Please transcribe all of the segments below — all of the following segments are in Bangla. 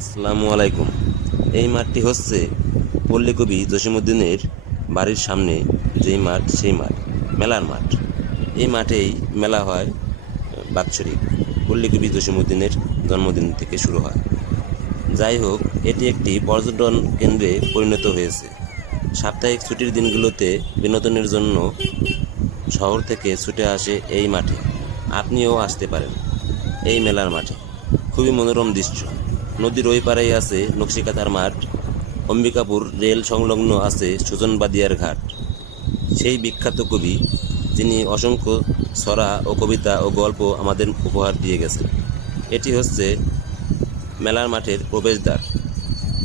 আসসালামু আলাইকুম। এই মাঠটি হচ্ছে পল্লীকবি জসিমুদ্দিনের বাড়ির সামনে, যেই মাঠ, সেই মাঠ, মেলার মাঠ। এই মাঠেই মেলা হয় বাৎসরিক। পল্লীকবি জসিমুদ্দিনের জন্মদিন থেকে শুরু হয়। যাই হোক, এটি একটি পর্যটন কেন্দ্রে পরিণত হয়েছে। সাপ্তাহিক ছুটির দিনগুলোতে বিনোদনের জন্য শহর থেকে ছুটে আসে এই মাঠে। আপনিও আসতে পারেন এই মেলার মাঠে। খুবই মনোরম দৃশ্য। নদীর ওই পাড়েই আছে নকশিকাতার মাঠ, অম্বিকাপুর রেল সংলগ্ন আছে সুজনবাদিয়ার ঘাট। সেই বিখ্যাত কবি, যিনি অসংখ্য ছড়া ও কবিতা ও গল্প আমাদের উপহার দিয়ে গেছেন। এটি হচ্ছে মেলার মাঠের প্রবেশদ্বার।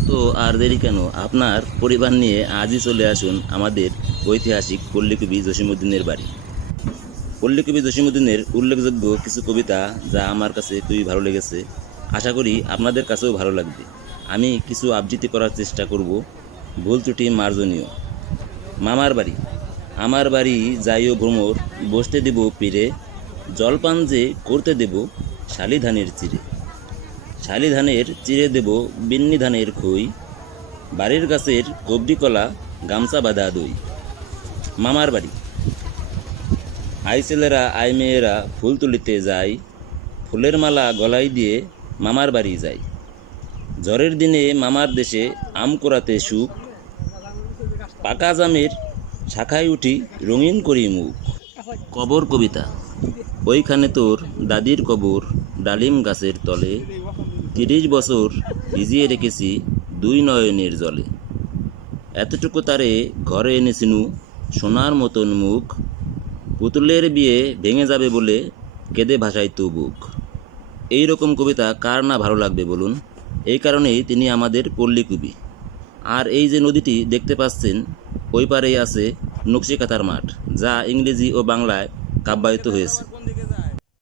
তো আর দেরি কেন? আপনার পরিবার নিয়ে আজই চলে আসুন আমাদের ঐতিহাসিক পল্লীকবি জসিমুদ্দিনের বাড়ি। পল্লীকবি জসিমুদ্দিনের উল্লেখযোগ্য কিছু কবিতা যা আমার কাছে খুবই ভালো লেগেছে। আশা করি আপনাদের কাছেও ভালো লাগবে। আমি কিছু আবৃত্তি করার চেষ্টা করব। ভুল ত্রুটি মার্জনীয়। মামার বাড়ি। আমার বাড়ি যাইও ভ্রমর, বসতে দেব পীরে, জলপান যে করতে দেব শালি ধানের চিরে শালি ধানের চিড়ে দেব বিন্নি ধানের খই, বাড়ির গাছের কবডি কলা, গামছা বাঁধা দই। মামার বাড়ি। আই ছেলেরা, আই মেয়েরা ফুল তুলিতে যায়, ফুলের মালা গলায় দিয়ে মামার বাড়ি যায়। ঝড়ের দিনে মামার দেশে আম কোরাতে সুখ, পাকা জামের শাখায় উঠি রঙিন করি মুখ। কবর কবিতা, ওইখানে তোর দাদির কবর ডালিম গাছের তলে, তিরিশ বছর ভিজিয়ে রেখেছি দুই নয়নের জলে। এতটুকু তারে ঘরে এনেছিনু সোনার মতন মুখ, পুতুলের বিয়ে ভেঙে যাবে বলে কেঁদে ভাসাইতো বুক। এই রকম কবিতা কার না ভালো লাগবে বলুন? এই কারণেই তিনি আমাদের পল্লী কবি। আর এই যে নদীটি দেখতে পাচ্ছেন, ওই পারেই আছে নকশিকাতার মাঠ, যা ইংরেজি ও বাংলায় কাব্যায়িত হয়েছে।